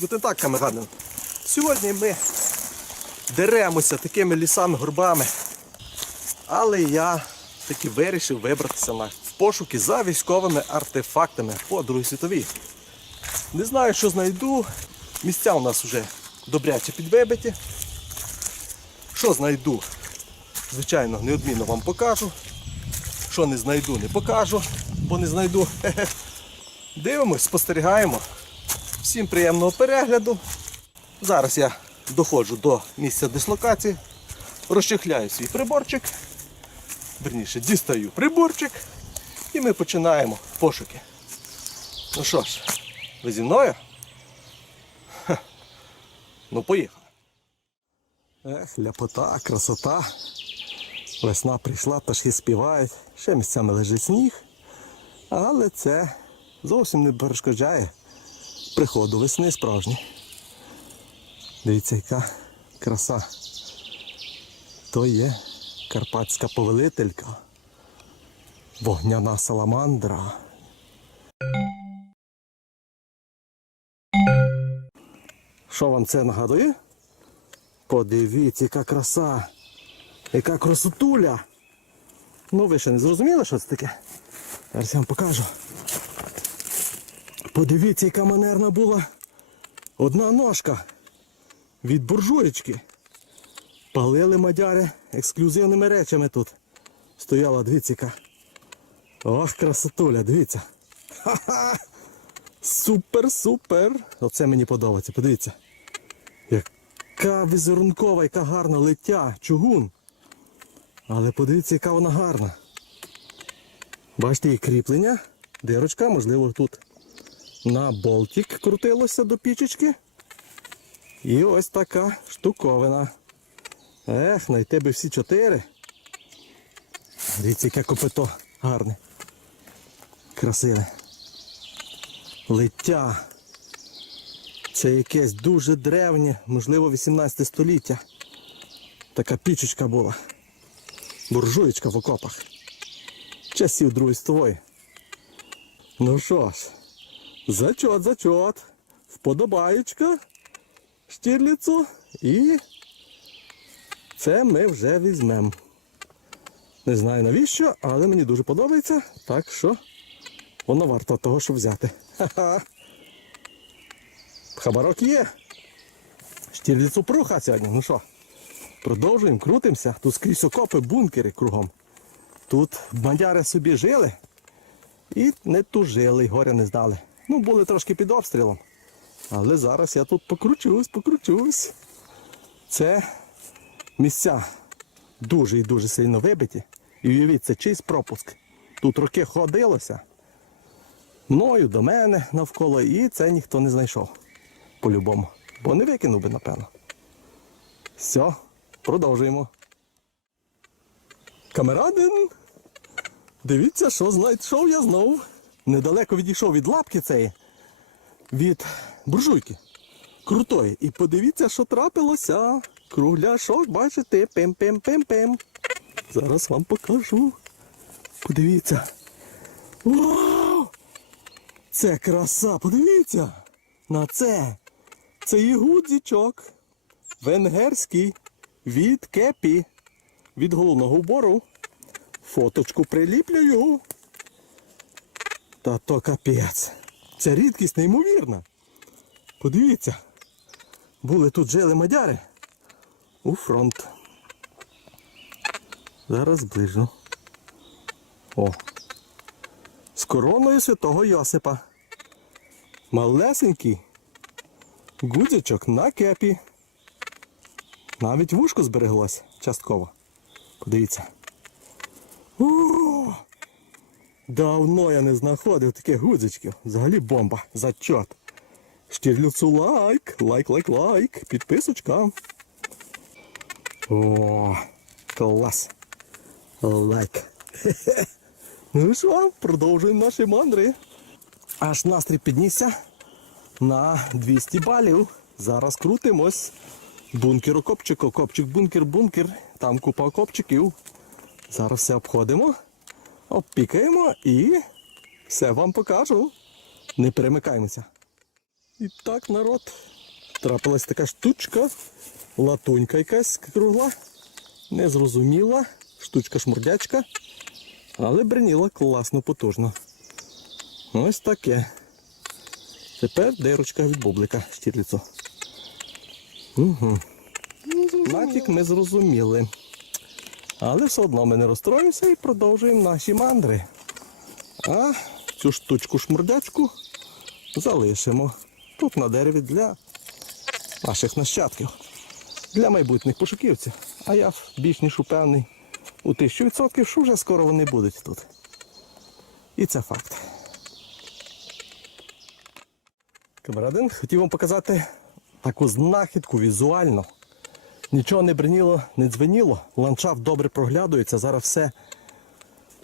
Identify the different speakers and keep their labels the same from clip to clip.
Speaker 1: Бути так, камерадин. Сьогодні ми деремося такими лісами, горбами. Але я таки вирішив вибратися на пошуки за військовими артефактами по Другій світовій. Не знаю, що знайду. Місця у нас вже добряче підвибиті. Що знайду? Звичайно, неодмінно вам покажу. Що не знайду, не покажу, бо не знайду. Дивимось, спостерігаємо. Всім приємного перегляду. Зараз я доходжу до місця дислокації, розчехляю свій приборчик. Верніше, дістаю приборчик і ми починаємо пошуки. Ну що ж, ви зі мною? Ха. Ну, поїхали. Ех, ляпота, красота. Весна прийшла, пташки співають, ще місцями лежить сніг, але це зовсім не перешкоджає приходу весни справжній. Дивіться, яка краса. То є карпатська повелителька. Вогняна саламандра. Що вам це нагадує? Подивіться, яка краса, яка красотуля. Ну ви ще не зрозуміли, що це таке? Зараз я вам покажу. Подивіться, яка манерна була одна ножка від буржуєчки. Палили мадяри ексклюзивними речами тут. Стояла, дивіться, яка. Ох, красотуля, дивіться. Ха-ха! Супер, супер! Оце мені подобається, подивіться. Яка візерункова, яка гарна лиття, чугун. Але подивіться, яка вона гарна. Бачите, її кріплення, дирочка, можливо, тут на болтик крутилося до пічечки. І ось така штуковина. Ех, знайти би всі чотири. Дивіться, яке копито гарне. Красиве. Лиття. Це якесь дуже древнє, можливо, 18 століття. Така пічечка була. Буржуєчка в окопах. Часів Другої світової. Ну що ж, зачот, зачот. Вподобаєчка штірліцу і це ми вже візьмемо. Не знаю навіщо, але мені дуже подобається, так що воно варто того, щоб взяти. Ха-ха. Хабарок є. Штірліцу пруха сьогодні. Ну що, продовжуємо, крутимося. Тут скрізь окопи, бункери кругом. Тут мадяри собі жили і не тужили, горя не здали. Ну, були трошки під обстрілом. Але зараз я тут покручусь, покручусь. Це місця дуже і дуже сильно вибиті. І уявіть, це чийсь пропуск. Тут роки ходилося. Мною до мене навколо, і це ніхто не знайшов. По-любому. Бо не викинув би, напевно. Все, продовжуємо. Камерадин. Дивіться, що знайшов я знов. Недалеко відійшов від лапки цієї, від буржуйки. Крутої. І подивіться, що трапилося. Кругляшок, бачите, пим-пим-пим-пим. Зараз вам покажу. Подивіться. Вау! Це краса, подивіться. На це. Це є гудзичок. Венгерський. Від кепі. Від головного убору. Фоточку приліплюю. Та то капець. Ця рідкість неймовірна. Подивіться. Були тут жили мадяри. У фронт. Зараз зближу. О. З короною святого Йосипа. Малесенький. Гудзячок на кепі. Навіть вушко збереглось частково. Подивіться. Давно я не знаходив таких гудзичків. Взагалі бомба. Зачот. Штірлюцу лайк, лайк, лайк, лайк. Підписочка. О, клас. Лайк. Ну і що, продовжуємо наші мандри. Аж настрій піднісся на 200 балів. Зараз крутимось. Бункер окопчик, окопчик, бункер, бункер. Там купа окопчиків. Зараз все обходимо, обпікаємо і все вам покажу. Не перемикаємося. І так, народ, трапилась така штучка, латунька якась кругла, незрозуміла, штучка-шмурдячка, але бреніла класно потужно. Ось таке. Тепер дирочка від бублика штірліцу. Угу. Натік ми зрозуміли. Але все одно ми не розстроїмося і продовжуємо наші мандри. А цю штучку шмурдячку залишимо тут на дереві для наших нащадків, для майбутніх пошуківців. А я більш ніж упевнений у тисячу відсотків, що вже скоро вони будуть тут. І це факт. Камерадин, хотів вам показати таку знахідку візуально. Нічого не бриніло, не дзвеніло. Ландшафт добре проглядується. Зараз все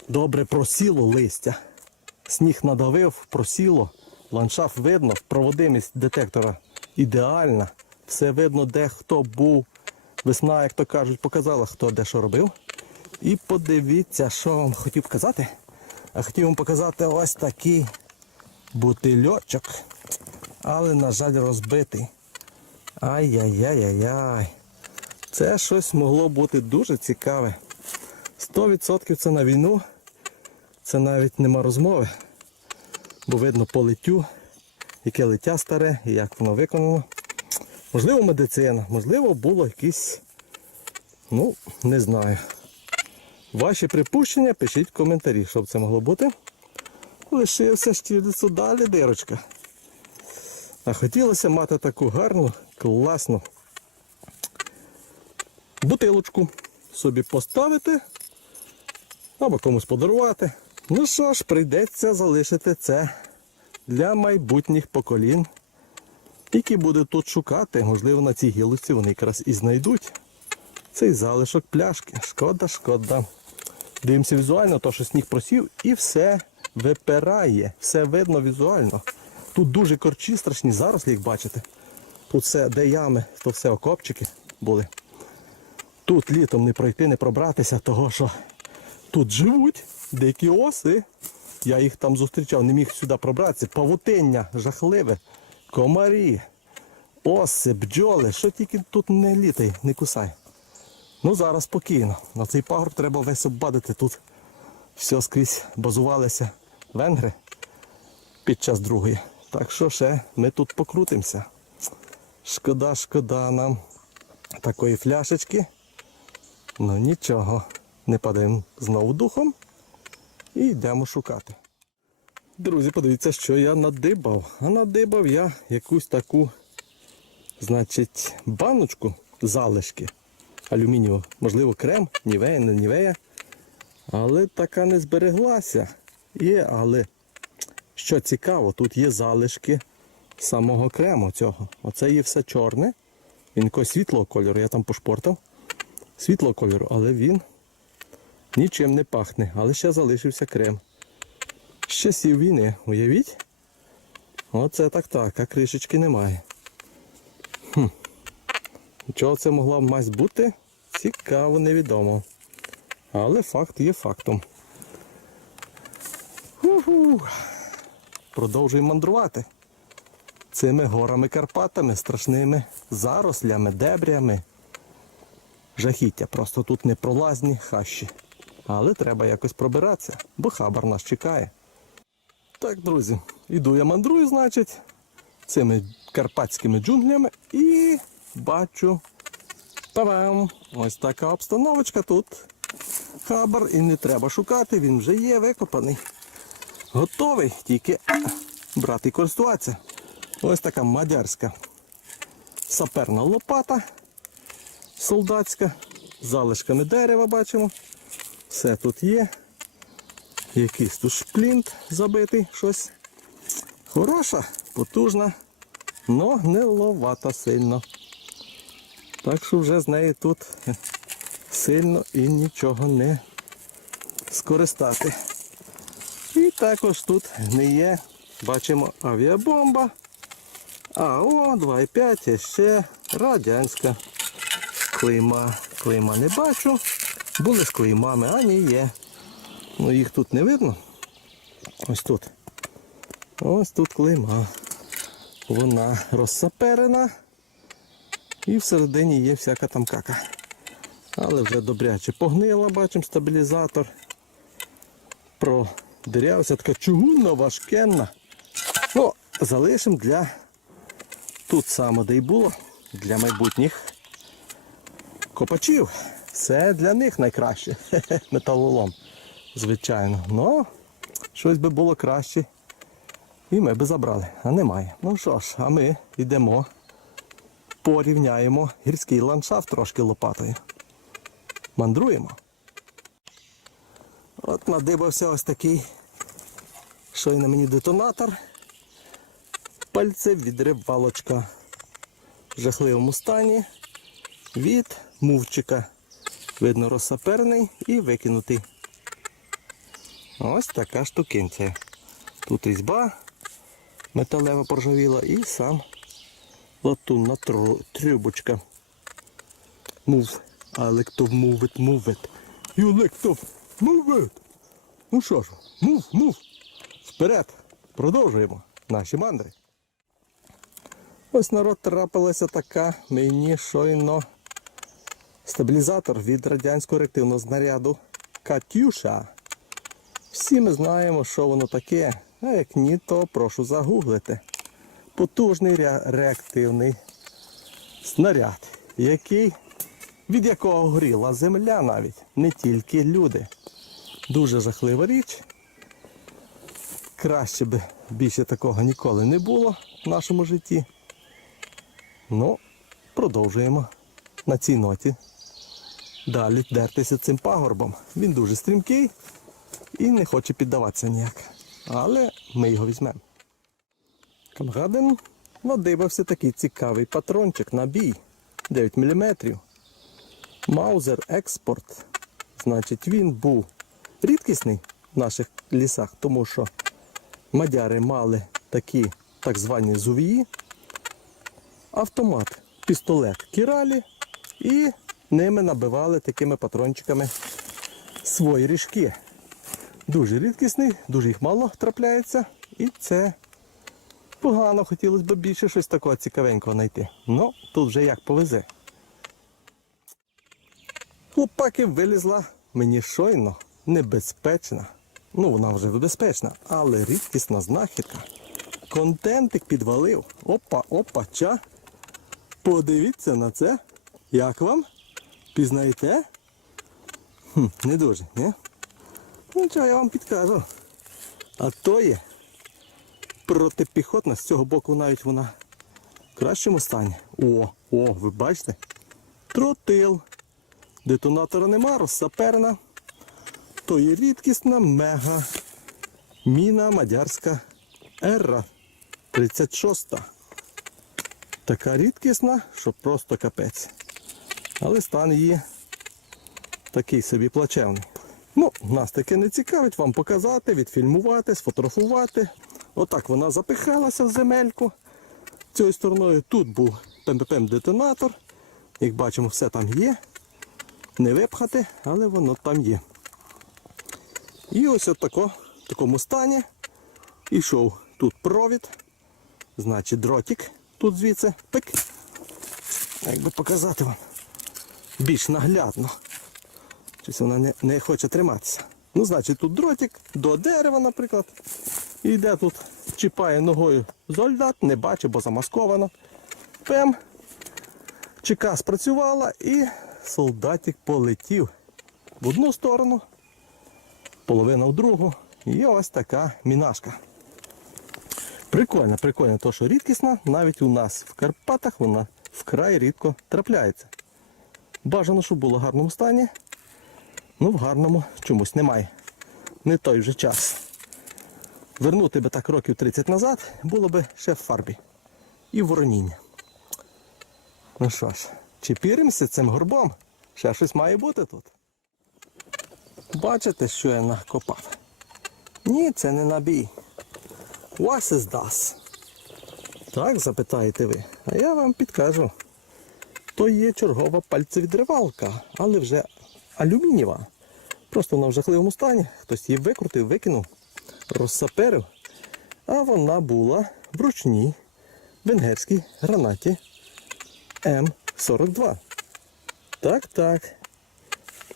Speaker 1: добре просіло листя. Сніг надавив, просіло. Ландшафт видно, проводимість детектора ідеальна. Все видно, де хто був. Весна, як то кажуть, показала, хто де що робив. І подивіться, що вам хотів показати. А хотів вам показати ось такий бутильочок. Але, на жаль, розбитий. Ай-яй-яй-яй-яй. Це щось могло бути дуже цікаве. 100% це на війну. Це навіть нема розмови. Бо видно по литтю, яке лиття старе і як воно виконано. Можливо, медицина, можливо, було якісь, ну, не знаю. Ваші припущення пишіть в коментарі, що б це могло бути. Лишився штірлицю далі дирочка. А хотілося мати таку гарну, класну бутилочку собі поставити або комусь подарувати. Ну що ж, прийдеться залишити це для майбутніх поколінь, які будуть тут шукати. Можливо, на цій гілочці вони якраз і знайдуть цей залишок пляшки. Шкода, шкода. Дивимося візуально, то що сніг просів і все випирає, все видно візуально. Тут дуже корчі, страшні зарослі, як бачите. Тут все, де ями, то все окопчики були. Тут літом не пройти, не пробратися, того що тут живуть дикі оси. Я їх там зустрічав, не міг сюди пробратися. Павутиння жахливе, комарі, оси, бджоли, що тільки тут не літай, не кусай. Ну зараз спокійно. На цей пагорб треба весь оббадити. Тут все скрізь базувалися венгри під час другої. Так що ще ми тут покрутимося. Шкода, шкода нам такої фляшечки. Ну нічого, не падаємо знову духом і йдемо шукати. Друзі, подивіться, що я надибав. А надибав я якусь таку, значить, баночку залишки алюмінієву. Можливо, крем, нівея, не нівея. Але така не збереглася. Є, але що цікаво, тут є залишки самого крему цього. Оце є все чорне. Він якогось світлого кольору, я там пошпортав. Світлого кольору, але він нічим не пахне, але ще залишився крем. З часів війни, уявіть? Оце так так, а кришечки немає. Хм. Чого це могла б мазь бути? Цікаво, невідомо. Але факт є фактом. Ху-ху. Продовжуємо мандрувати цими горами Карпатами, страшними зарослями, дебрями. Жахіття, просто тут не пролазні хащі. Але треба якось пробиратися, бо хабар нас чекає. Так, друзі, іду я мандрую, значить, цими карпатськими джунглями і бачу. Та-бам! Ось така обстановочка тут. Хабар і не треба шукати, він вже є викопаний. Готовий, тільки брати користуватися. Ось така мадярська саперна лопата солдатська, залишками дерева бачимо. Все тут є. Якийсь тут шплінт забитий, щось. Хороша, потужна, але не ловата сильно. Так що вже з неї тут сильно і нічого не скористати. І також тут гниє, бачимо, авіабомба. АО 2,5 і ще радянська клейма. Клейма не бачу. Були з клеймами, а ні є. Ну їх тут не видно. Ось тут. Ось тут клейма. Вона розсаперена. І всередині є всяка там кака. Але вже добряче погнила, бачимо стабілізатор. Продирявся, така чугунна, важкенна. Ну, залишимо для тут саме, де й було, для майбутніх копачів. Це для них найкраще. Металолом, звичайно. Ну, щось би було краще. І ми би забрали, а немає. Ну що ж, а ми йдемо, порівняємо гірський ландшафт трошки лопатою. Мандруємо. От надибався ось такий. Щойно мені детонатор. Пальце відривалочка. В жахливому стані від мувчика. Видно розсаперний і викинутий. Ось така штукинця. Тут різьба металева поржавіла і сам латунна трюбочка. Move. I like to it. You like to. Ну що ж, move, move. Вперед. Продовжуємо наші мандри. Ось народ трапилася така мені щойно стабілізатор від радянського реактивного знаряду Катюша. Всі ми знаємо, що воно таке. А як ні, то прошу загуглити. Потужний ре- реактивний снаряд, який, від якого горіла земля навіть, не тільки люди. Дуже жахлива річ. Краще би більше такого ніколи не було в нашому житті. Ну, продовжуємо на цій ноті. Далі дертися цим пагорбом. Він дуже стрімкий і не хоче піддаватися ніяк. Але ми його візьмемо. Камгаден надивився такий цікавий патрончик на бій 9 мм. Маузер експорт. Значить, він був рідкісний в наших лісах, тому що мадяри мали такі так звані зувії, автомат, пістолет кіралі і ними набивали такими патрончиками свої ріжки. Дуже рідкісний, дуже їх мало трапляється. І це погано, хотілося б більше щось такого цікавенького знайти. Ну, тут вже як повезе. Хлопаки вилізла мені щойно небезпечна. Ну, вона вже безпечна, але рідкісна знахідка. Контентик підвалив. Опа, опа, ча. Подивіться на це. Як вам? Пізнаєте? Хм, не дуже, ні? Ну, чого я вам підкажу. А то є протипіхотна, з цього боку навіть вона в кращому стані. О, о, ви бачите? Тротил. Детонатора нема, розсаперна. То є рідкісна мега міна мадярська Ерра 36. Така рідкісна, що просто капець. Але стан її такий собі плачевний. Ну, нас таке не цікавить, вам показати, відфільмувати, сфотографувати. Отак вона запихалася в земельку. Цією стороною тут був пем детонатор. Як бачимо, все там є. Не випхати, але воно там є. І ось отако, в такому стані ішов тут провід, значить дротик тут звідси пик. Як би показати вам більш наглядно. Щось вона не, не хоче триматися. Ну, значить, тут дротик до дерева, наприклад. І йде тут, чіпає ногою солдат, не бачить, бо замасковано. Пем. Чека спрацювала і солдатик полетів в одну сторону, половина в другу. І ось така мінашка. Прикольно, прикольно, то що рідкісна, навіть у нас в Карпатах вона вкрай рідко трапляється. Бажано, щоб було в гарному стані. Ну, в гарному чомусь немає. Не той вже час. Вернути би так років 30 назад було би ще в фарбі. І вороніння. Ну що ж, чіпіримося цим горбом. Ще щось має бути тут. Бачите, що я накопав? Ні, це не набій. What is das? Так, запитаєте ви. А я вам підкажу. То є чергова пальцевідривалка, але вже алюмінієва. Просто вона в жахливому стані. Хтось її викрутив, викинув, розсаперив. А вона була в ручній венгерській гранаті М42. Так, так.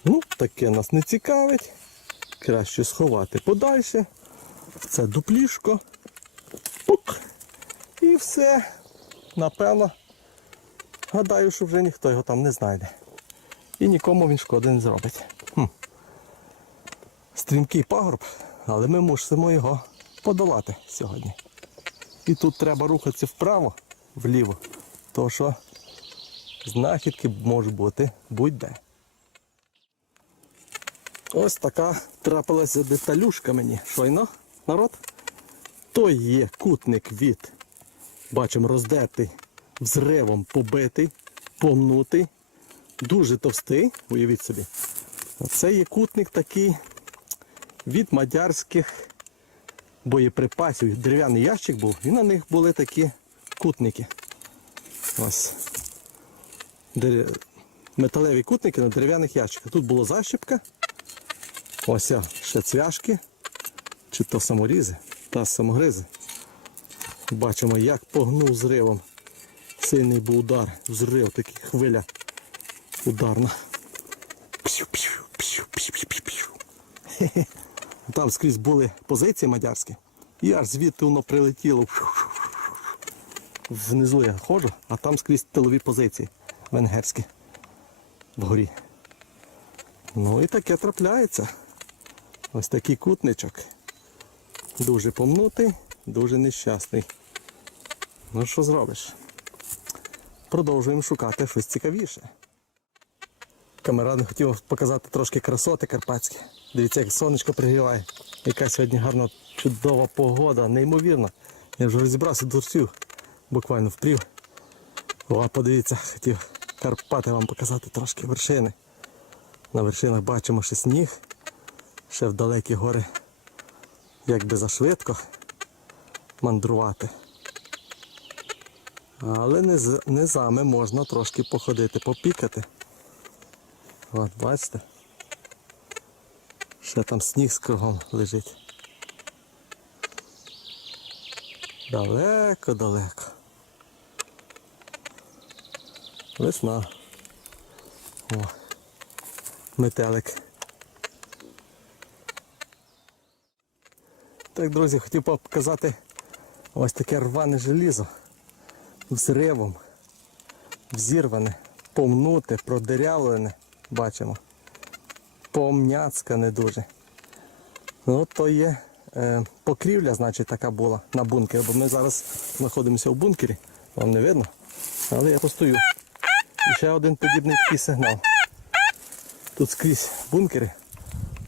Speaker 1: Ну, таке нас не цікавить. Краще сховати подальше. Це дуплішко. Пук. І все. Напевно. Гадаю, що вже ніхто його там не знайде. І нікому він шкоди не зробить. Хм. Стрімкий пагорб, але ми мусимо його подолати сьогодні. І тут треба рухатися вправо, вліво. То що знахідки можуть бути будь-де. Ось така трапилася деталюшка мені. Щойно, народ. То є кутник від, бачимо, роздертий, взривом побитий, помнутий, дуже товстий, уявіть собі. Це є кутник такий від мадярських боєприпасів. Дерев'яний ящик був, і на них були такі кутники. Ось. Дерев... Металеві кутники на дерев'яних ящиках. Тут була защіпка. Ось ще цвяшки. Чи то саморізи, та самогризи. Бачимо, як погнув зривом. Сильний був удар, взрив, такий хвиля ударна. Там скрізь були позиції мадярські. І аж звідти воно прилетіло. Внизу я ходжу, а там скрізь тилові позиції венгерські вгорі. Ну і таке трапляється. Ось такий кутничок. Дуже помнутий, дуже нещасний. Ну що зробиш? Продовжуємо шукати щось цікавіше. Камера хотів показати трошки красоти карпатські. Дивіться, як сонечко пригріває. Яка сьогодні гарна, чудова погода, неймовірна. Я вже розібрався всіх, буквально впрів. О, подивіться, хотів Карпати вам показати трошки вершини. На вершинах бачимо ще сніг, ще в далекі гори, як би зашвидко мандрувати. Але низ- низами можна трошки походити, попікати. От, бачите? Ще там сніг з кругом лежить. Далеко, далеко. Весна. О, метелик. Так, друзі, хотів показати ось таке рване желізо. Взривом. Взірване, помнуте, продерявлене. Бачимо. Помняцкане дуже. Ну, то є е, покрівля, значить, така була на бункері, бо ми зараз знаходимося в бункері, вам не видно. Але я постою. І ще один подібний такий сигнал. Тут скрізь бункери.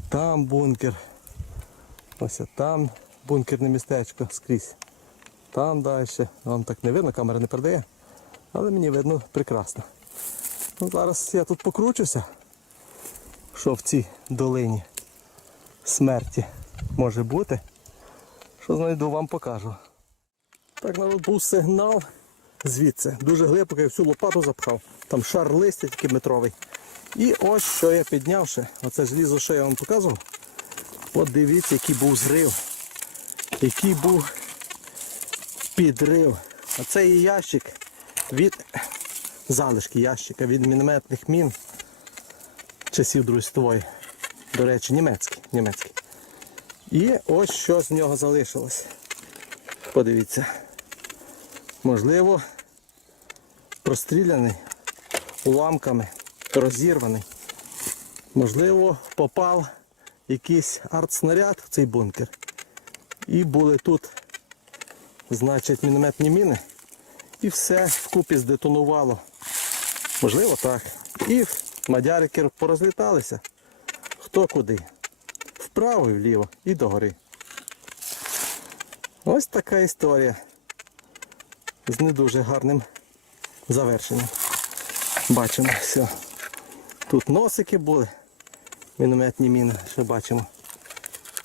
Speaker 1: Там бункер. Ось там бункерне містечко скрізь. Там далі. Вам так не видно, камера не передає. Але мені видно прекрасно. Ну, зараз я тут покручуся, що в цій долині смерті може бути. Що знайду, вам покажу. Так, народ, був сигнал звідси. Дуже глибоко, я всю лопату запхав. Там шар листя такий метровий. І ось що я піднявши. Оце желізо, що я вам показував. От дивіться, який був зрив. Який був підрив. Оце є ящик від залишки ящика від мінометних мін часів Другої світової. До речі, німецький. німецький. І ось що з нього залишилось. Подивіться. Можливо, простріляний уламками, розірваний. Можливо, попав якийсь артснаряд в цей бункер. І були тут, значить, мінометні міни. І все вкупі здетонувало. Можливо, так. І мадярики порозліталися. Хто куди. Вправо і вліво і догори. Ось така історія. З не дуже гарним завершенням. Бачимо, все. Тут носики були. Мінометні міни, що бачимо.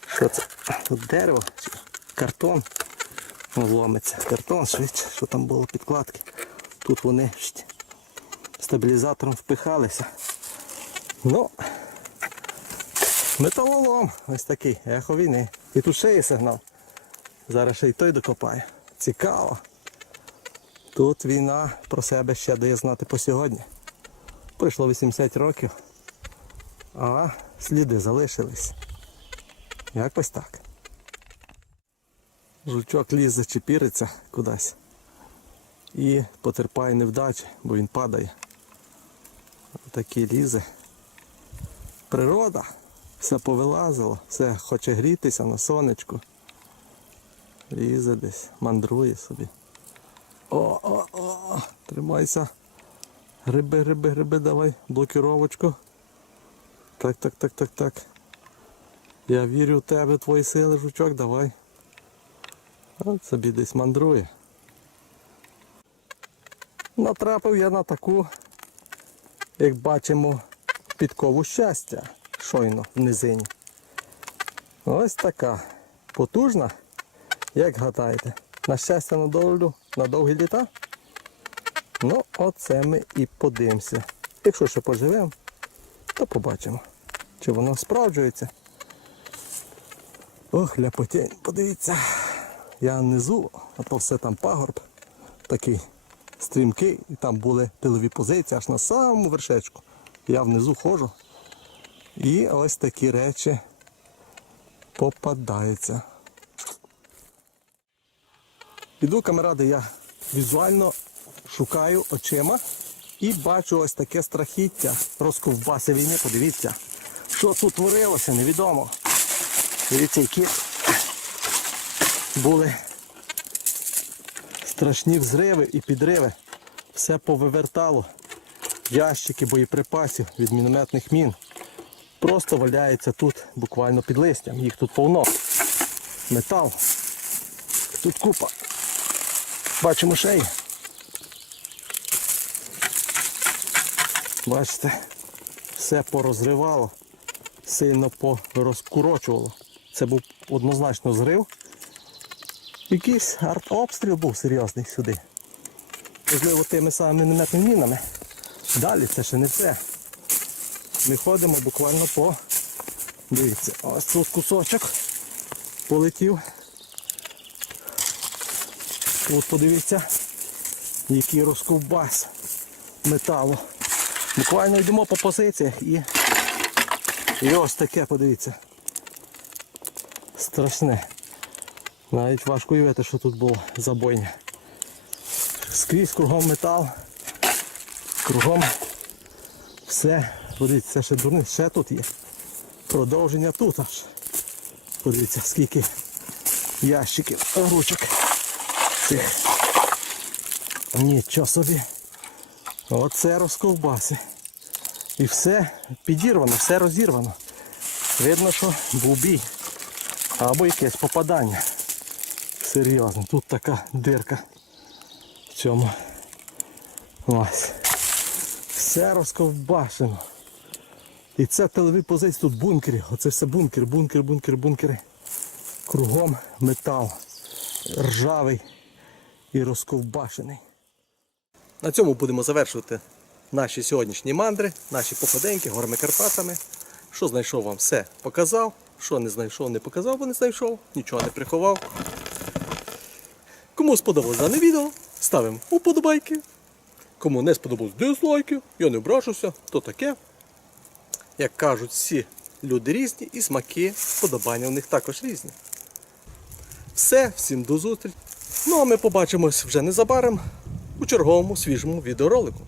Speaker 1: Що це? Тут дерево картон. Ломиться. Картон швидше, що там було підкладки. Тут вони стабілізатором впихалися. Ну, металолом ось такий, ехо війни. І тут ще є сигнал. Зараз ще й той докопає. Цікаво. Тут війна про себе ще дає знати по сьогодні. Пройшло 80 років, а сліди залишились. Якось так. Жучок лізе чепіриться кудись і потерпає невдачі, бо він падає. Такі лізе. Природа, все повилазило, все хоче грітися на сонечку. Лізе десь, мандрує собі. О, о, о, тримайся. Гриби, гриби, гриби, давай, блокіровочку. Так, так, так, так, так. Я вірю в тебе, в твої сили, жучок, давай. От собі десь мандрує. Натрапив я на таку, як бачимо, підкову щастя щойно в низині. Ось така потужна, як гадаєте, на щастя на долю на довгі літа. Ну, оце ми і подивимося. Якщо ще поживемо, то побачимо, чи воно справджується. Ох, ляпотень, подивіться. Я внизу, а то все там пагорб такий стрімкий, і там були тилові позиції аж на самому вершечку. Я внизу ходжу. І ось такі речі попадаються. Іду камеради, я візуально шукаю очима і бачу ось таке страхіття. Розковбаси війни, подивіться, що тут творилося, невідомо. Дивіться, які були страшні взриви і підриви. Все повивертало. Ящики боєприпасів від мінометних мін. Просто валяється тут буквально під листям. Їх тут повно. Метал. Тут купа. Бачимо шеї. Бачите, все порозривало, сильно порозкурочувало. Це був однозначно зрив. Якийсь артобстріл був серйозний сюди. Можливо, тими самими мінометними мінами. Далі це ще не все. Ми ходимо буквально по. Дивіться, ось тут кусочок полетів. Тут подивіться, який розковбас металу. Буквально йдемо по позиціях і, і ось таке, подивіться. Страшне. Навіть важко уявити, що тут було забойня. Скрізь кругом метал. Кругом все. Подивіться, це ще дурний, ще тут є. Продовження тут аж. Подивіться, скільки ящиків, ручок. Цих. Нічого собі. Оце розковбаси. І все підірвано, все розірвано. Видно, що був бій. Або якесь попадання. Серйозно, тут така дирка. В цьому. Ось. Все розковбашено. І це тилові позиції, тут бункери. Оце все бункер, бункер, бункер, бункери. Кругом метал. Ржавий і розковбашений. На цьому будемо завершувати наші сьогоднішні мандри, наші походеньки горами Карпатами. Що знайшов вам все показав. Що не знайшов, не показав, бо не знайшов, нічого не приховав. Кому сподобалось дане відео, ставимо уподобайки. Кому не сподобалось дизлайки, я не ображуся, то таке. Як кажуть, всі люди різні і смаки, вподобання у них також різні. Все, всім до зустрічі. Ну а ми побачимось вже незабаром у черговому свіжому відеоролику.